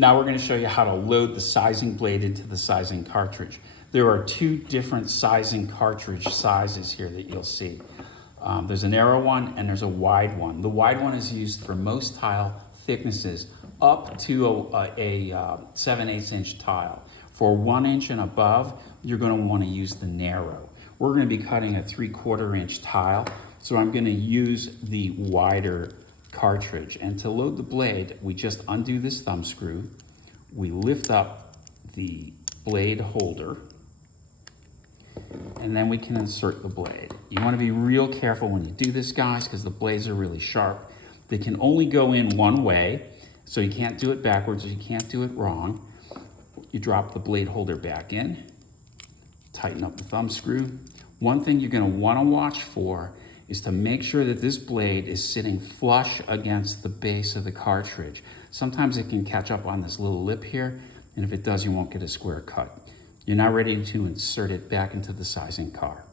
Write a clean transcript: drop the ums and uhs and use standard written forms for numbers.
Now we're going to show you how to load the sizing blade into the sizing cartridge. There are two different sizing cartridge sizes here that you'll see. There's a narrow one and there's a wide one. The wide one is used for most tile thicknesses up to a 7/8 inch tile. For 1 inch and above, you're going to want to use the narrow. We're going to be cutting a 3/4 inch tile, so I'm going to use the wider cartridge. And to load the blade, we just undo this thumb screw, we lift up the blade holder, and then we can insert the blade. You want to be real careful when you do this, guys, because the blades are really sharp. They can only go in one way, so you can't do it backwards, or you can't do it wrong. You drop the blade holder back in, tighten up the thumb screw. One thing you're going to want to watch for is to make sure that this blade is sitting flush against the base of the cartridge. Sometimes it can catch up on this little lip here, and if it does, you won't get a square cut. You're now ready to insert it back into the sizing car.